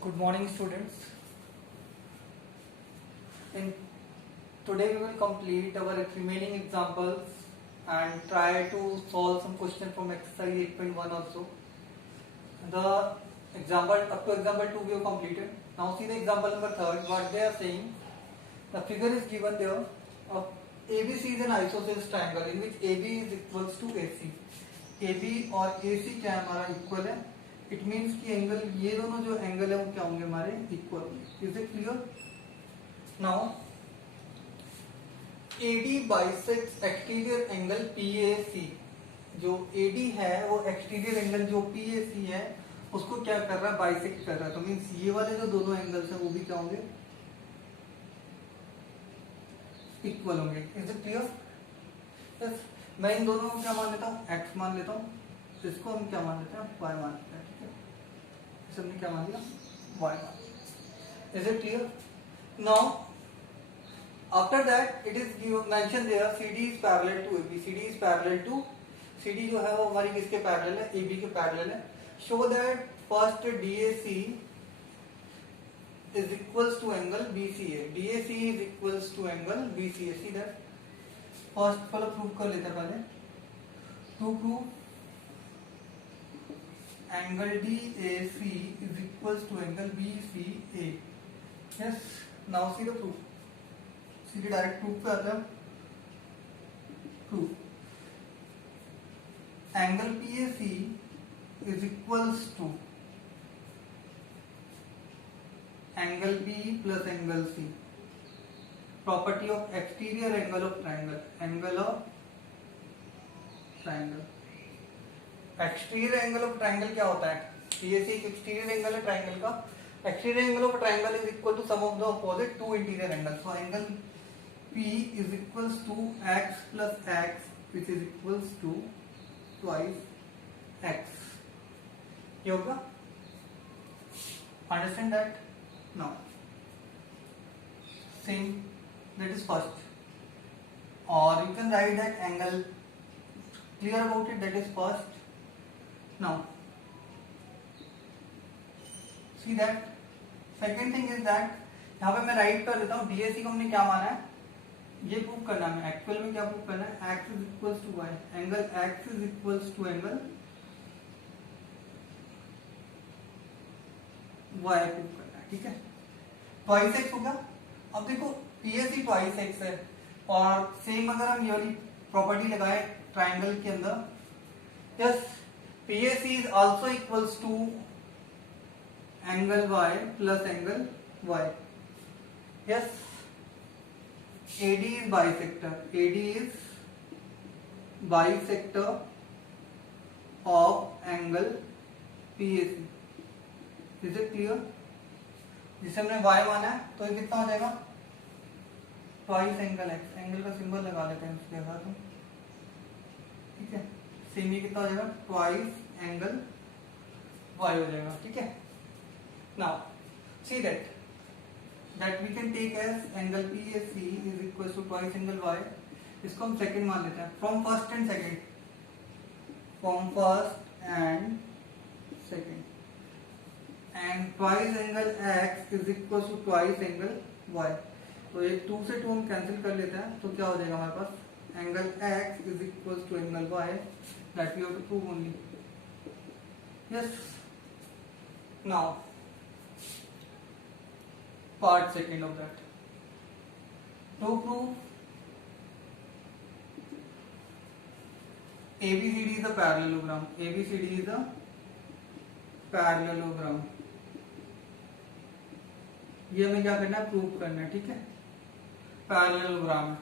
Good morning, students. In today we will complete our remaining examples and try to solve some question from exercise 8.1 also. The example up to example 2 we have completed. Now see the example number 3. What they are saying, the figure is given there of ABC is an isosceles triangle in which AB is equals to AC. AB और AC क्या है हमारा equal है. It means कि angle ये दोनों जो angle है वो क्या होंगे हमारे इक्वल होंगे. Is it clear? Now AD bisects exterior angle PAC. जो AD है वो एक्सटीरियर एंगल जो PAC है उसको क्या कर रहा है, बाइसेक्ट कर रहा है. तो मीन्स ये वाले जो दोनों एंगल्स हैं वो भी क्या होंगे, इक्वल होंगे. Is it clear? यस. मैं इन दोनों को क्या मान लेता हूँ, x मान लेता हूँ. इसको हम क्या मान लेते हैं, y मान लेते हैं. ठीक है, इसे हमने क्या मान लिया, y मान लिया. Is it clear? Now after that it is mention there CD is parallel to AB. CD is parallel to, CD जो है वो हमारी किसके पैरेलल है, AB के पैरेलल है. Show that first DAC is equals to angle BCA. DAC is equals to angle BCA. See that? First वाला prove कर लेते हैं पहले. To prove angle DAC is equals to angle BCA. Yes. Now see the proof. सीधे direct proof पे आता है. Proof angle PAC is equals to angle B plus angle C. Property of exterior angle of triangle. Angle of triangle. Exterior angle of triangle क्या होता है? PAC एक exterior angle है triangle का. Exterior angle of triangle is equal to sum of the opposite two interior angles. So angle P is equals to x plus x, which is equals to twice x. ये होगा. Understand that? Now, same, that is first, or you can write that angle, clear about it, that is first. Now, see that second thing is that यहाँ पे मैं right कर देता हूँ. DAC को हमने क्या माना है, ये प्रूव करना है. एक्चुअल में क्या प्रूव करना है, x is equals to y. Angle x is equals to angle y prove करना है. ठीक है, ट्वाइस एक्स होगा. अब देखो PAC ट्वाइस एक्स है और सेम अगर हम ये वाली प्रॉपर्टी लगाए ट्राइंगल के अंदर, yes, PAC is also equals to angle y plus angle y. Yes, AD is bisector. AD is bisector of angle PAC. Is it clear? जिसे हमने y माना है तो ये कितना हो जाएगा, ट्वाइस एंगल x. एंगल का सिंबल लगा लेते हैं उसके साथ. ठीक है, सेम ये कितना हो जाएगा, ट्वाइस एंगल y हो जाएगा. ठीक है. Now see that we can take as angle PAC is equal to twice angle y. इसको हम सेकंड मान लेते हैं. From first and second, from first and second, and twice angle x is equals to twice angle y. तो ये 2 से 2 हम cancel कर लेते हैं. तो क्या हो जाएगा हमारे पास, angle x is equals to angle y. that we have to prove only. Yes. Now part second of that, to prove ABCD is a parallelogram. ABCD is a parallelogram. ये हमें क्या करना है, प्रूव करना है. ठीक है, पैरेललोग्राम है.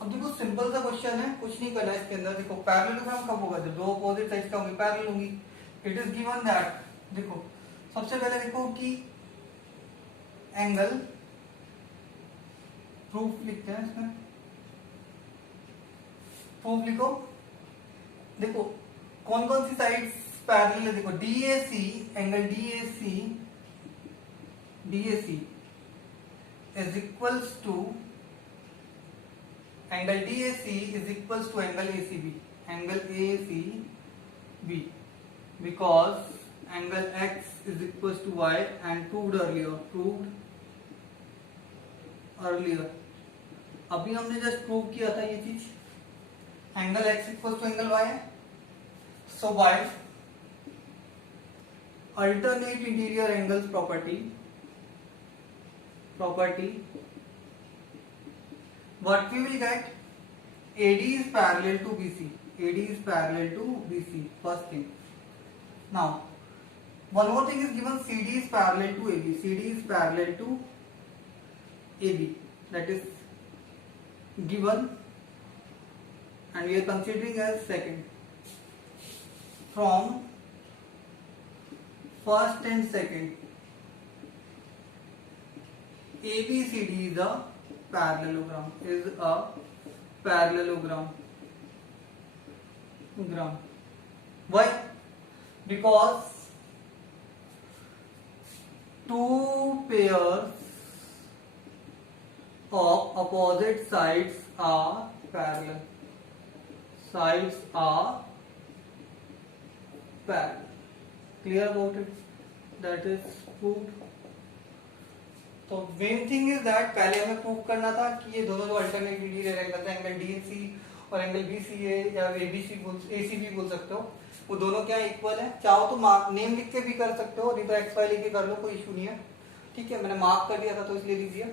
अब देखो सिंपल सा क्वेश्चन है, कुछ नहीं करना है इसके अंदर. देखो पैरेललोग्राम कब होगा, जब दो अपोजिट साइड क्या होंगी, पैरेलल होंगी. इट इज गिवन दैट, देखो सबसे पहले देखो कि एंगल, प्रूफ लिखते हैं इसमें, प्रूफ लिखो. देखो कौन कौन सी साइड्स पैरेलल है. देखो DAC, angle DAC is equals to angle DAC is equals to angle ACB. Angle ACB, because angle x is equals to y and proved earlier अभी हमने जस्ट प्रूव किया था ये चीज, angle x equals to angle y है. So by alternate interior angles property what we will get, AD is parallel to BC. First thing. Now one more thing is given, CD is parallel to AB. That is given and we are considering as second. From first and second, ABCD is a parallelogram. Why? Because two pairs of opposite sides are parallel. Clear about it? That is proved. तो main thing is that, पहले हमें prove करना था कि ये दोनों जो alternate interior angle है, एंगल डीएसी और एंगल बीसीए या एसीबी बोल सकते हो, वो दोनों क्या इक्वल है. चाहो तो नेम लिख के भी कर सकते हो, नहीं तो एक्स वाई लिख के कर लो, कोई इशू नहीं है. ठीक है, मैंने मार्क कर दिया था तो इसलिए लीजिए.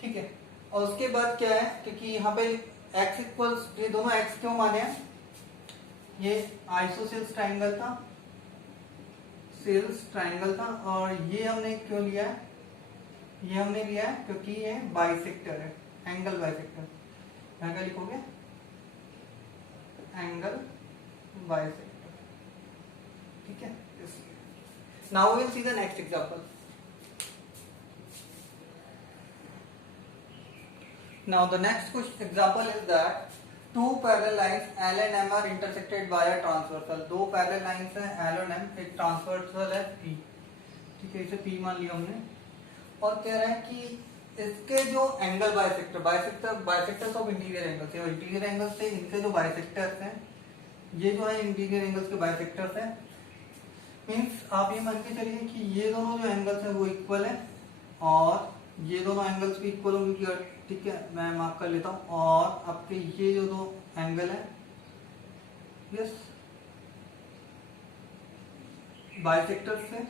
ठीक है, और उसके बाद क्या है, क्योंकि यहाँ पे एक्स इक्वल्स, ये दोनों एक्स क्यों माने हैं, ये आइसोसेल्स ट्राइंगल था, और ये हमने क्यों लिया है, ये हमने लिया है क्योंकि ये बाइसेक्टर है, एंगल बाइसेक्टर. यहाँ क्या लिखोगे, एंगल बाइसेक्टर. ठीक है, now we will see the next example. Now the next example is that two parallel lines L and M are intersected by a transversal. दो parallel lines हैं L और M, एक transversal है P. ठीक है, इसे P मान लिया हमने, और कह रहे हैं कि इसके जो angle bisectors of interior angles है, इंटीरियर एंगल्स से इनके जो बाइसेक्टर्स हैं, ये जो है इंटीरियर एंगल्स के बाइसेक्टर्स हैं. मींस आप ये मान के चलिए कि ये दोनों जो एंगल्स हैं वो इक्वल है, और ये दोनों एंगल्स भी इक्वल होंगे. ठीक है, मैं मार्क कर लेता हूं. और आपके ये जो दो एंगल है, यस, बाइसेक्टर्स से,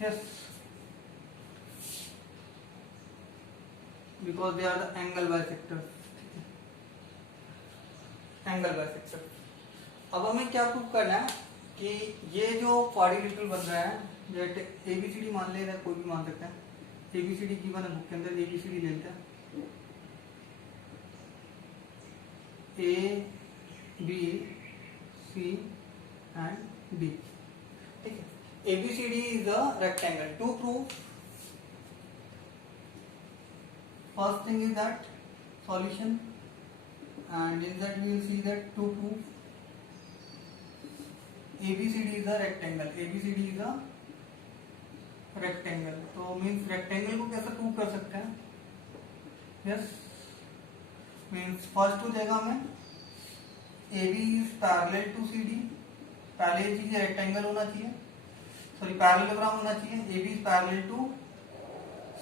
yes, because they are the angle bisectors. अब हमें क्या प्रूव करना है कि ये जो क्वाड्रिलेटरल बन रहा है, जैसे एबीसीडी मान ले रहा है, कोई भी मान सकता है. एबीसीडी गिवन है बुक के अंदर, एबीसीडी लेते हैं, A B C and D. ठीक है, ABCD is a rectangle. To prove, first thing is that solution, and in that we will see that to prove ABCD is a rectangle. तो means rectangle को कैसे prove कर सकते हैं? Yes, means first हो जाएगा हमें AB is parallel to CD. पहले ये चीज rectangle होना चाहिए, पैरेललोग्राम होना चाहिए. AB is parallel to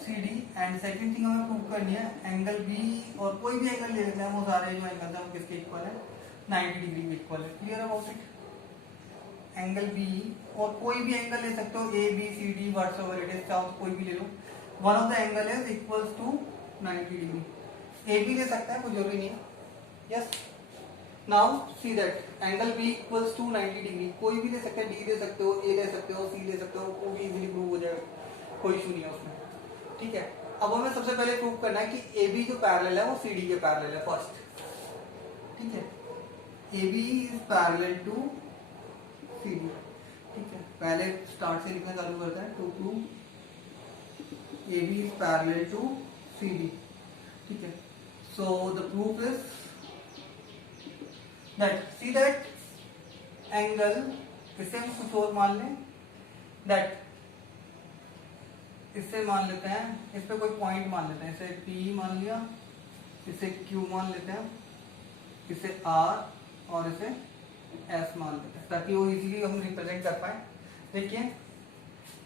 CD. And second thing हमें प्रूव करनी है, एंगल B, और कोई भी एंगल ले लेते हैं, वो सारे जो एंगल है वो किसके इक्वल है, 90 डिग्री के इक्वल है. Clear about it. Angle B, और कोई भी एंगल ले सकते हो, A B C D whatsoever it is, चाहो कोई भी ले लो. One of the angle is equals to 90 degree. A भी ले सकता है, कोई जरूरी नहीं है. Yes, now see that angle B equals to 90 degree. कोई भी ले सकते हैं, D ले सकते हो, A ले सकते हो, C ले सकते हो, वो भी इजीली प्रूव हो जाएगा, कोई इशू नहीं है उसमें. ठीक है, अब हमें सबसे पहले प्रूव करना है कि AB जो पैरेलल है वो CD के पैरेलल है फर्स्ट. ठीक है, AB is parallel to CD. ठीक है, पहले स्टार्ट से लिखना चालू करते हैं. To prove AB is parallel to CD. ठीक है, so the proof is that see that angle, इसे हम कुछ और मान लें, that इससे मान लेते हैं, इस पे कोई पॉइंट मान लेते हैं, इसे P मान लिया, इसे Q मान लेते हैं, इसे R और इसे एस मान लेते हैं ताकि वो इजीली हम रिप्रेजेंट कर पाए। देखिए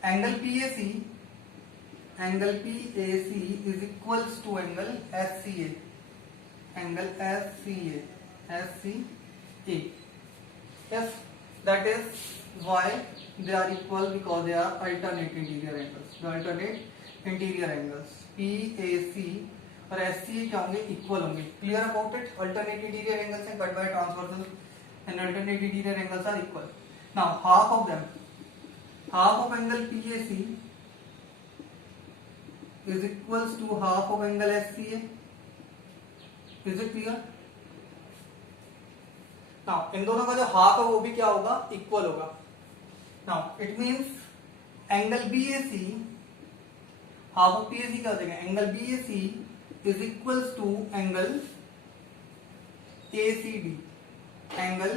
angle PAC is equals to angle SCA, angle SCA, yes, that is why they are equal because they are alternate interior angles. The alternate interior angles PAC और SCA क्या होंगे, इक्वल होंगे। Clear about it? Alternate interior angles हैं cut by transversal and alternate interior angles are equal. Now half of them, half of angle PAC is equals to half of angle SCA. Is it clear? Now इन दोनों का जो half है वो भी क्या होगा, equal होगा। Now it means angle BAC, half of PAC क्या हो जाएगा, angle BAC is equals to angle ACD, angle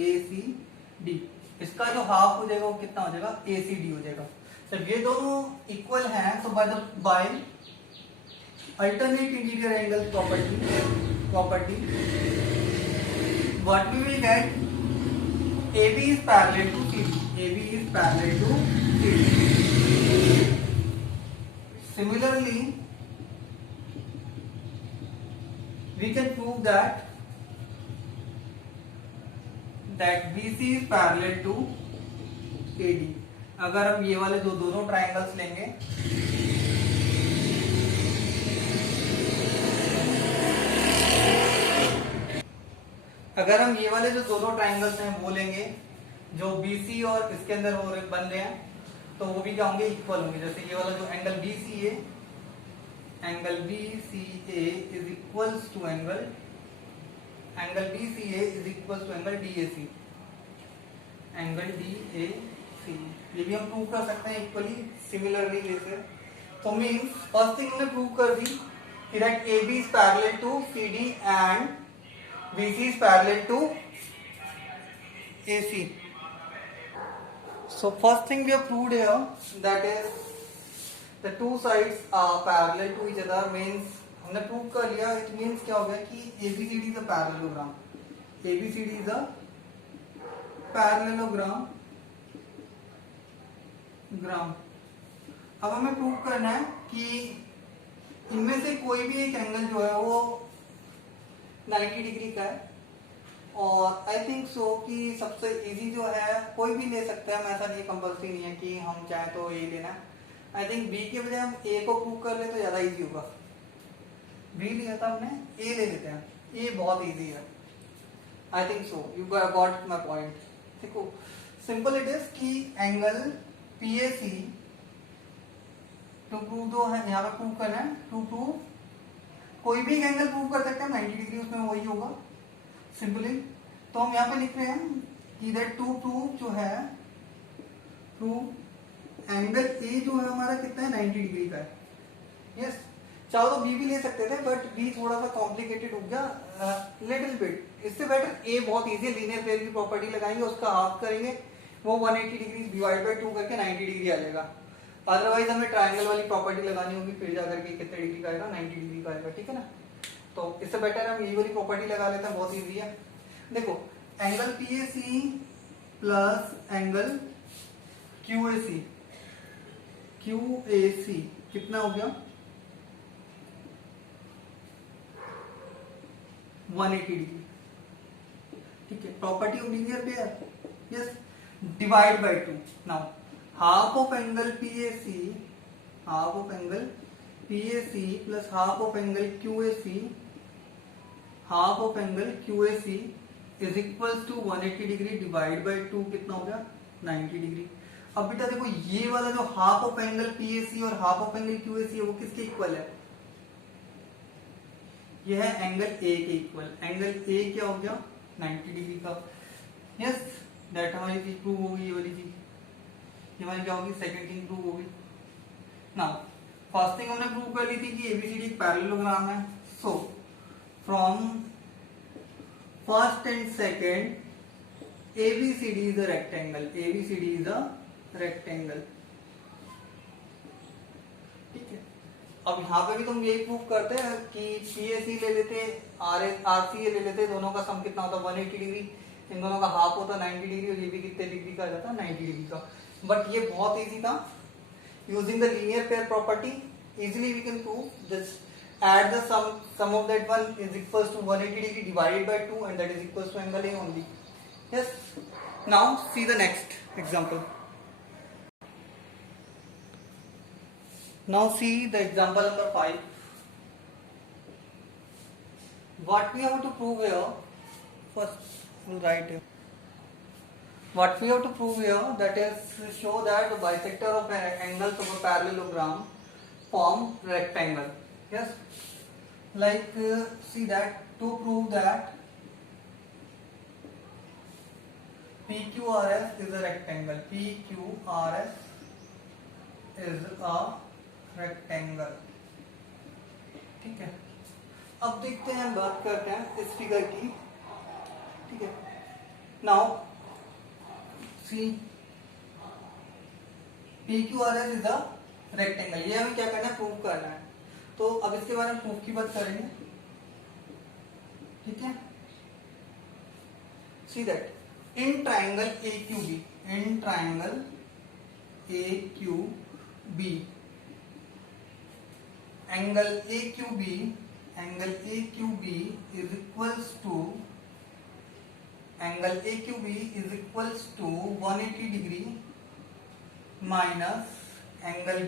ACD। इसका जो हाफ हो जाएगा वो कितना हो जाएगा, ACD हो जाएगा। जब ये दोनों इक्वल हैं तो by alternate interior angle property what we will get, AB is parallel to CD, AB is parallel to CD। Similarly we can prove that BC is parallel to AD। अगर हम ये वाले जो दोनों ट्राइंगल्स लेंगे, अगर हम ये वाले जो दोनों ट्राइंगल्स हैं वो लेंगे जो BC और इसके अंदर वो बन रहे हैं, तो वो भी क्या होंगे, इक्वल होंगे। जैसे ये वाला जो angle BCA is equals to angle BCA is equals to angle DAC, ये भी हम प्रूव कर सकते हैं इक्वली सिमिलरली जैसे। तो मींस फर्स्ट थिंग हमने प्रूव कर दी कि that AB is parallel to CD and BC is parallel to AC। So first thing we have proved here, that is the two sides are parallel to each other, means हमने prove कर लिया। It means क्या हो गया कि ABCD is a parallelogram, ABCD is a parallelogram। अब हमें prove करना है कि इनमें से कोई भी एक एंगल जो है वो 90 डिग्री का है, और आई थिंक सो कि सबसे इजी जो है कोई भी ले सकता है, हम ऐसा नहीं कंपल्सरी नहीं है कि हम चाहे तो ए लेना है। आई थिंक बी के बजाय हम ए को प्रूव कर ले तो ज्यादा इजी होगा। बी लिया था हमने, ए ले लेते हैं, ए बहुत इजी है। I think so you got my point. देखो सिंपल इट इज कि एंगल PAC टू प्रूव दो है, यहाँ पे प्रूव करना है, टू प्रूव कोई भी एंगल प्रूव कर सकते हैं 90 डिग्री, उसमें वही होगा सिंपली। तो हम यहाँ पे लिख रहे हैं कि दैट टू प्रूव जो है, प्रूव एंगल ए जो है हमारा कितना है, 90 डिग्री का है। यस, चाहो तो बी भी ले सकते थे बट बी थोड़ा सा कॉम्प्लिकेटेड हो गया लिटिल बिट। इससे बेटर ए बहुत इजी, लीनियर पेयर की प्रॉपर्टी लगाएंगे, उसका हाफ करेंगे, वो 180 डिग्री डिवाइड बाय 2 करके 90 डिग्री आ जाएगा। अदरवाइज हमें ट्रायंगल वाली प्रॉपर्टी लगानी होगी, फिर जाकर के कितने डिग्री का आएगा, 90 डिग्री का आएगा, ठीक है ना। तो इससे बेटर हम ये वाली प्रॉपर्टी लगा लेते हैं, बहुत इजी है। देखो angle PAC plus angle QAC कितना हो गया, 180 डिग्री, ठीक है। Property of linear pair, yes, divide by 2। Now half of angle PAC plus half of angle QAC is equals to 180 degree divide by 2 कितना हो गया, 90 डिग्री। अब बेटा देखो ये वाला जो हाफ ऑफ एंगल PAC और हाफ ऑफ एंगल QAC है वो किसके इक्वल है, ये है एंगल ए के इक्वल। एंगल ए क्या हो गया, 90 डिग्री का। यस, दैट हमारी चीज प्रूव होगी, ये वाली चीज, ये हमारी क्या होगी, सेकंड थिंग प्रूव होगी। नाउ फर्स्ट थिंग हमने प्रूव कर ली थी कि ABCD एक पैरेललोग्राम है। So from first and second ABCD is a rectangle, ठीक है। अब यहाँ पे भी तुम यही प्रूव करते हैं कि PAC ले लेते, RCA ले लेते, दोनों का सम कितना होता 180 डिग्री, इन दोनों का हाफ होता 90 डिग्री, और ये भी कितने डिग्री का आ जाता 90 डिग्री का। बट ये बहुत इजी था, using the linear pair property easily we can prove this. Add the sum of that one is equals to 180 degree divided by 2, and that is equals to angle A only. Yes. Now see the next example. Now see the example number 5. What we have to prove here, first we'll write here. What we have to prove here, that is show that the bisector of angles of a parallelogram form rectangle. Yes. Like see that to prove that PQRS is a rectangle. PQRS is a rectangle. ठीक है, अब देखते हैं, बात करते हैं इस figure की। ठीक है, now C PQRS is a rectangle, ये हमें क्या करना है, प्रूव करना है। तो अब इसके बारे में प्रूफ की बात करेंगे। ठीक है, see that in triangle AQB, in triangle AQB, angle AQB is equals to, angle AQB is equals to 180 degree minus angle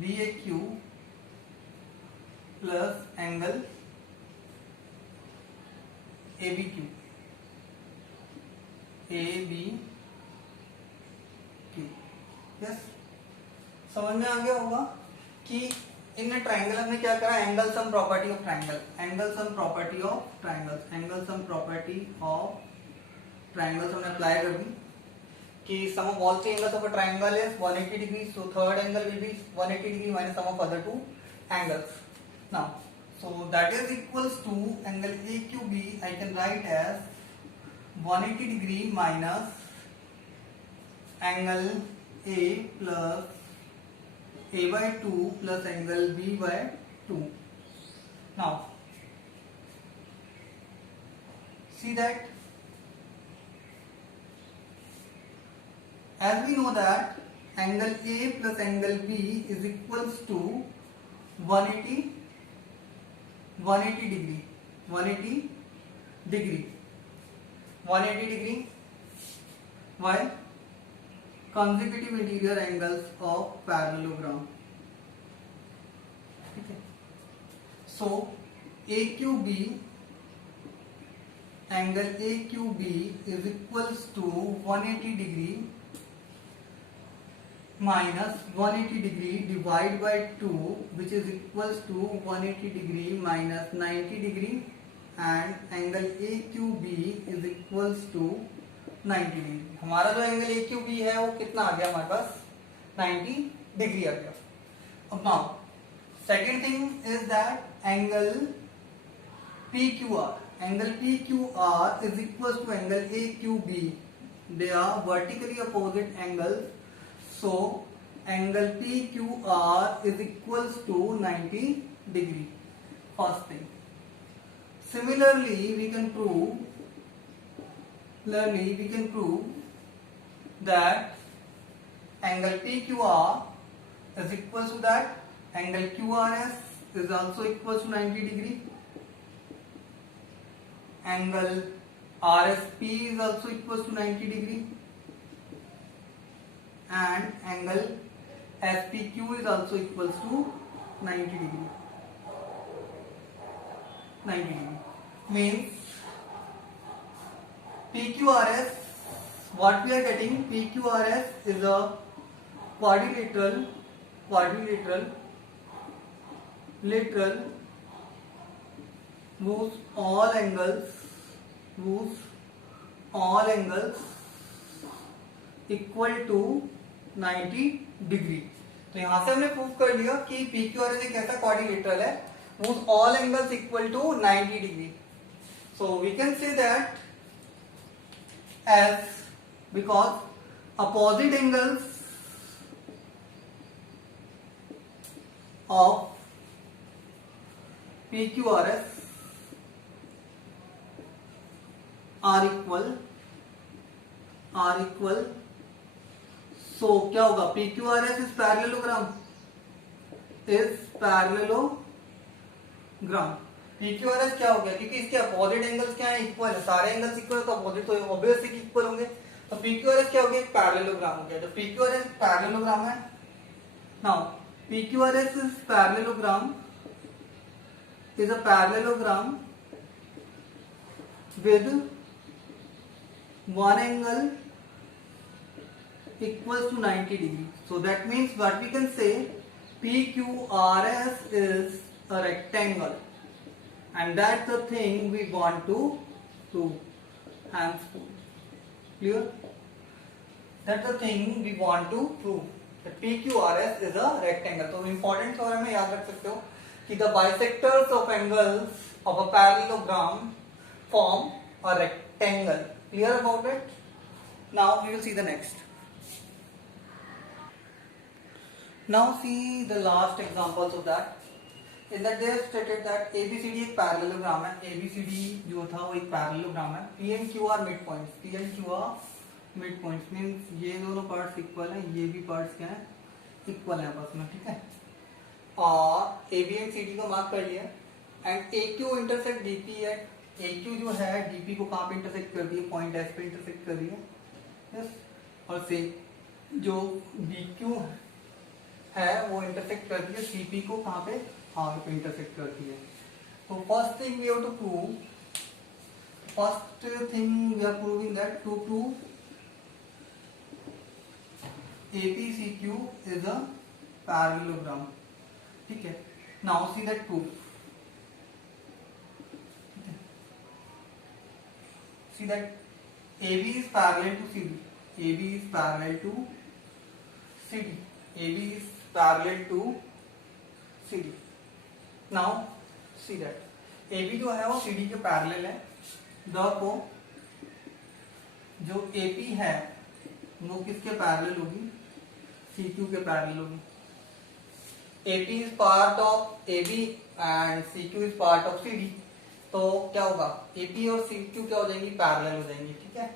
BAQ plus angle ABQ। Yes, समझ में आ गया होगा कि इन ट्राइंगल हमने क्या करा, angle sum property of triangle, angle sum property of triangles, angle sum property of triangles हमने apply कर दी कि sum of all three angles of a triangle is 180 degrees, so third angle will be 180 degree minus sum of other two angles. Now, so that is equals to angle AQB, I can write as 180 degree minus angle A plus A by 2 plus angle B by 2. Now, see that as we know that angle A plus angle B is equals to 180 degree, 180 degree. Why? Consecutive interior angles of parallelogram. Okay. So AQB, angle AQB is equals to 180 degree minus 180 degree divided by 2, which is equals to 180 degree minus 90 degree, and angle AQB is equals to 90 degree. हमारा जो angle AQB है वो कितना आ गया हमारे पास, 90 degree आ गया। अब now second thing is that angle PQR, angle PQR is equals to angle AQB. They are vertically opposite angles. So angle PQR is equals to 90 degree. First thing. Similarly, we can prove that angle PQR is equals to that angle QRS is also equals to 90 degree. Angle RSP is also equals to 90 degree. And angle SPQ is also equals to 90 degree. 90 degree means PQRS, what we are getting, PQRS is a quadrilateral whose all angles equal to 90 degree. तो यहां से हमने prove कर लिया कि PQRS एक ऐसा quadrilateral है whose all angles equal to 90 degree. So we can say that as, because opposite angles of PQRS are equal, so क्या होगा, PQRS इज पैरेललोग्राम, PQRS क्या हो गया, क्योंकि इसके अपोजिट एंगल्स क्या है, इक्वल है, सारे एंगल्स इक्वल है तो अपोजिट तो ऑब्वियसली इक्वल होंगे, तो PQRS क्या हो गया, पैरेललोग्राम हो गया, तो PQRS पैरेललोग्राम है। Now PQRS is parallelogram, is a parallelogram with one angle equals to 90 degree. So that means what we can say, PQRS is a rectangle, and that's the thing we want to prove. Hands full. Clear? That's the thing we want to prove. That PQRS is a rectangle. तो important theorem में याद रख सकते हो कि the bisectors of angles of a parallelogram form a rectangle. Clear about it? Now we will see the next. Now see the last examples of that. In that they have stated that ABCD एक parallelogram है, ABCD जो था वो एक parallelogram है, PNQ are midpoints, PNQ are midpoints means ये दोनों parts equal हैं, ये भी parts क्या है, equal है आपस में, ठीक है, और A B and C D को मार्क कर लिया, and A Q intersect D P है, ए क्यू जो है डी पी को कहाँ पे इंटरसेक्ट कर दिया, पॉइंट एस पे इंटरसेक्ट कर दिया, यस, और से जो डी क्यू है वो इंटरसेक्ट कर दिया सी पी को कहाँ पे, आर पे इंटरसेक्ट कर दिया। तो first thing we have to prove, first thing we are proving that to prove A P C Q is a parallelogram, ठीक है। Now see that proof, see that AB is parallel to CD, AB is parallel to CD, AB is parallel to CD. Now see that AB जो है वो CD के parallel है, को जो AP है वो किसके पैरेलल होगी, CQ के पैरेलल होगी। AP is part of AB and CQ is part of CD, तो क्या होगा, AP और CQ क्या हो जाएंगी, पैरेलल हो जाएंगी, ठीक है।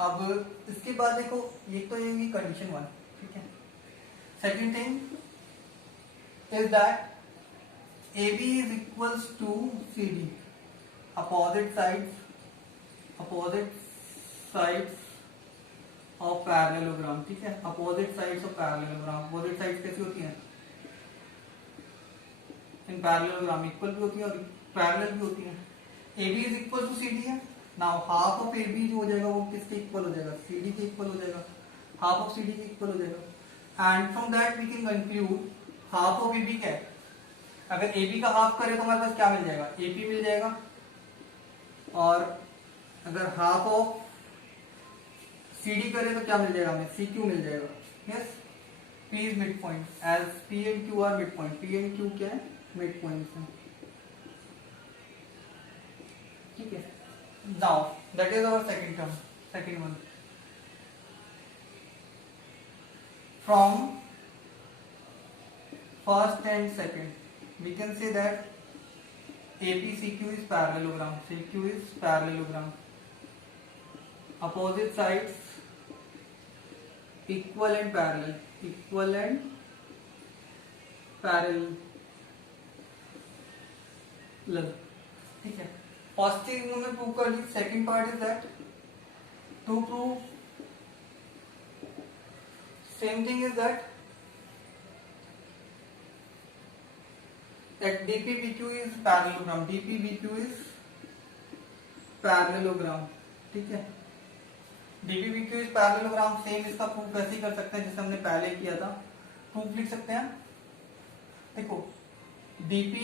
अब इसके बाद देखो, ये तो ये कंडीशन 1, ठीक है। Second thing is that AB is equals to CD, opposite sides of parallelogram, ठीक है, opposite sides of parallelogram, opposite sides कैसी होती हैं, इन पैरेललोग्राम इक्वल भी होती है और पैरेलल भी होती है। AB is equal to CD है, नाउ हाफ ऑफ AB जो हो जाएगा वो किसके इक्वल हो जाएगा, CD के इक्वल हो जाएगा, हाफ ऑफ CD के इक्वल हो जाएगा, and from that we can conclude half of AB क्या है, अगर AB का हाफ करे तो हमारे पास क्या मिल जाएगा, AP मिल जाएगा, और अगर हाफ ऑफ CD करे तो क्या मिल जाएगा हमें, CQ मिल जाएगा, yes. P is midpoint as P and Q are midpoint, P and Q क्या है, मिड पॉइंट्स हैं, ठीक है। Now that is our second term, second one, from first and second we can say that APCQ is parallelogram, CQ is parallelogram, opposite sides equal and parallel, equal and parallel, ठीक है। First thing हमने prove कर ली, second part is that to prove same thing is that DPBQ is parallelogram, DPBQ is parallelogram, ठीक है। DPBQ is parallelogram, same इसका proof कैसे ही कर सकते हैं जैसे हमने पहले किया था, प्रूफ लिख सकते हैं, देखो DP,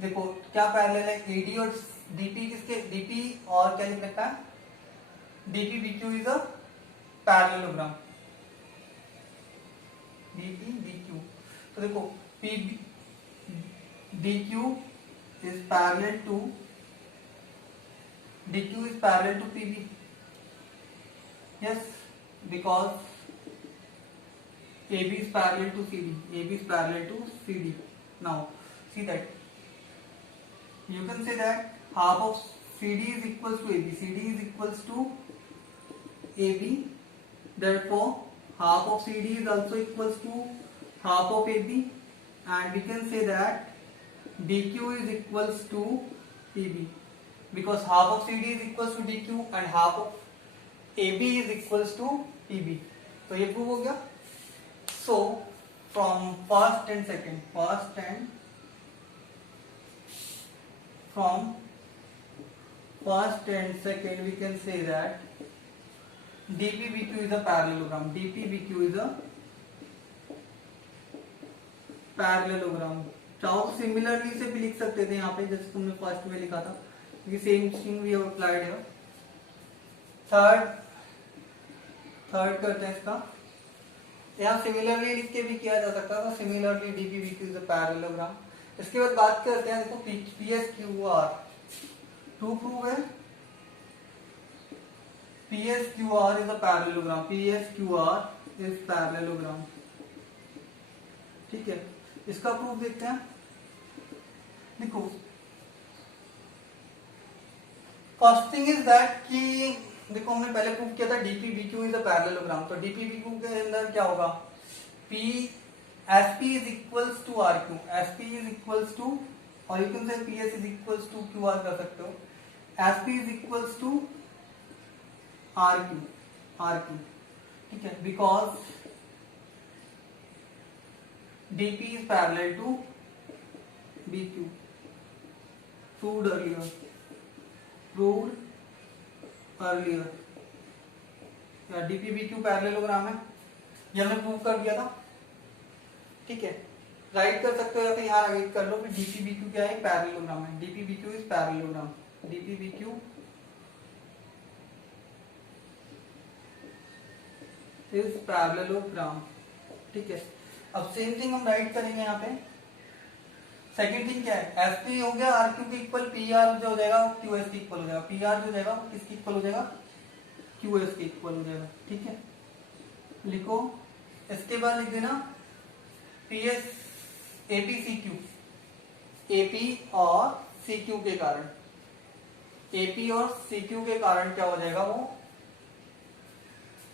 देखो क्या पैरेलल है, AD और DP किसके, DP और क्या लिख रखा है, DPBQ is a parallelogram, DPBQ, तो देखो DQ is parallel to PB, yes, because AB is parallel to CD, AB is parallel to CD, Now see that you can say that half of CD is equals to AB. CD is equals to AB. Therefore, half of CD is also equals to half of AB, and we can say that DQ is equals to PB, because half of CD is equals to DQ and half of AB is equals to PB. तो ये prove हो गया. So from first and second, we can say that DPBQ is a parallelogram. DPBQ is a parallelogram. चाहो तो similarly से भी लिख सकते थे यहाँ पे, जैसे तुमने फर्स्ट में लिखा था. ये same thing we have applied here. Third करते हैं इसका. यहाँ सिमिलरली लिख के भी किया जा सकता था. Similarly DPBQ is a parallelogram. इसके बाद बात करते हैं, देखो PSQR. टू प्रूव है PSQR is a parallelogram. PSQR is parallelogram. ठीक है, इसका प्रूफ देखते हैं. देखो फर्स्ट थिंग इज दैट कि देखो हमने पहले प्रूव किया था DPBQ इज अ पैरेललोग्राम. तो DPBQ के अंदर क्या होगा, SP is equals to RQ. SP is equals to, और you can say PS is equals to QR कर सकते हो. SP is equals to RQ. ठीक है, because DP is parallel to BQ. Proved earlier. या DPBQ पैरेललोग्राम है, ये हमने प्रूव कर दिया था. ठीक है, राइट कर सकते हो या फिर यहाँ राइट कर लो कि DPBQ क्या है, पैरेललोग्राम है. DPBQ is parallelogram. DPBQ is parallelogram. ठीक है, अब सेम थिंग हम राइट करेंगे यहाँ पे. सेकंड थिंग क्या है, SP हो गया RQ के इक्वल, PR जो हो जाएगा QS के इक्वल हो जाएगा. PR जो हो जाएगा किसके इक्वल हो जाएगा, QS के इक्वल हो जाएगा. ठीक है, लिखो. इसके बाद लिख देना PS APCQ. AP और CQ के कारण, AP और CQ के कारण क्या हो जाएगा, वो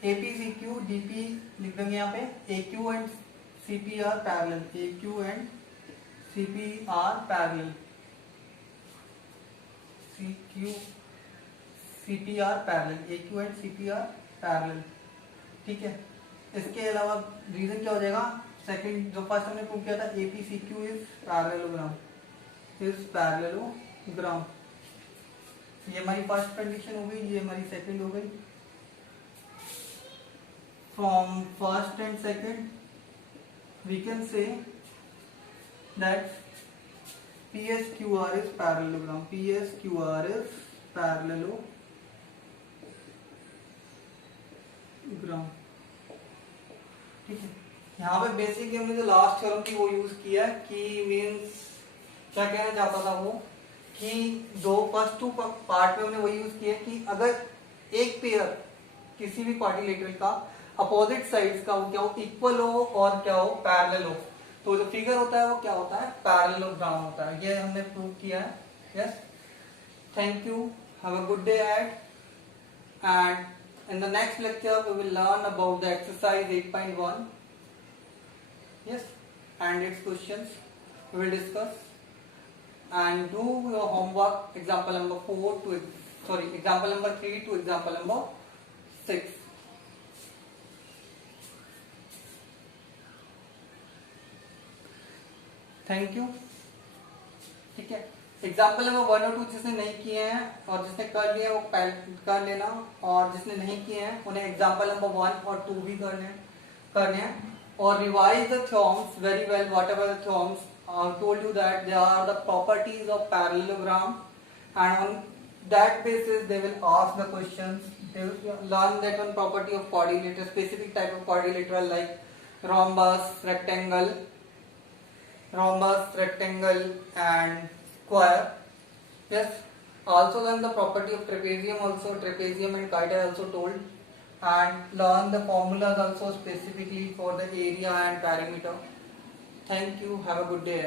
APCQ DP लिख देंगे यहाँ पे. AQ and CPR parallel. AQ and CPR parallel. CPR parallel. AQ and CPR parallel. ठीक है, इसके अलावा रीजन क्या हो जाएगा, सेकंड जो फर्स्ट हमने प्रूव किया था APCQ इज पैरेललोग्राम. ये हमारी फर्स्ट कंडीशन हो गई, ये हमारी सेकंड हो गई. From first and second we can say that PSQR is parallelogram. PSQR is parallelogram. ठीक है, यहाँ पे बेसिक हमने जो लास्ट थ्योरम थी वो यूज किया कि मीन्स क्या कहना चाहता था वो, कि दो फर्स्ट टू पार्ट में हमने वही यूज किया कि अगर एक पेयर किसी भी क्वाड्रिलेटरल का अपोजिट साइड्स का वो क्या हो, इक्वल हो और क्या हो, पैरेलल हो, तो जो फिगर होता है वो क्या होता है, पैरेललोग्राम होता है. ये हमने प्रूव किया है. Yes, thank you, have a good day ahead, and in the next lecture we will learn about the exercise 8.1. Yes, and its questions we will discuss, and do your homework example number 3 to example number 6. Thank you. ठीक है, example number 1 और 2 जिसने नहीं किए हैं और जिसने कर लिए वो कर लेना, और जिसने नहीं किए हैं उन्हें एग्जाम्पल नंबर 1 और 2 भी करने हैं. और revise the theorems very well. Whatever the theorems I told you that they are the properties of parallelogram, and on that basis they will ask the questions. They will learn that one property of quadrilateral, specific type of quadrilateral like rhombus, rectangle, and square. Yes, also learn the property of trapezium and kite I also told, and learn the formulas also specifically for the area and perimeter. Thank you, have a good day.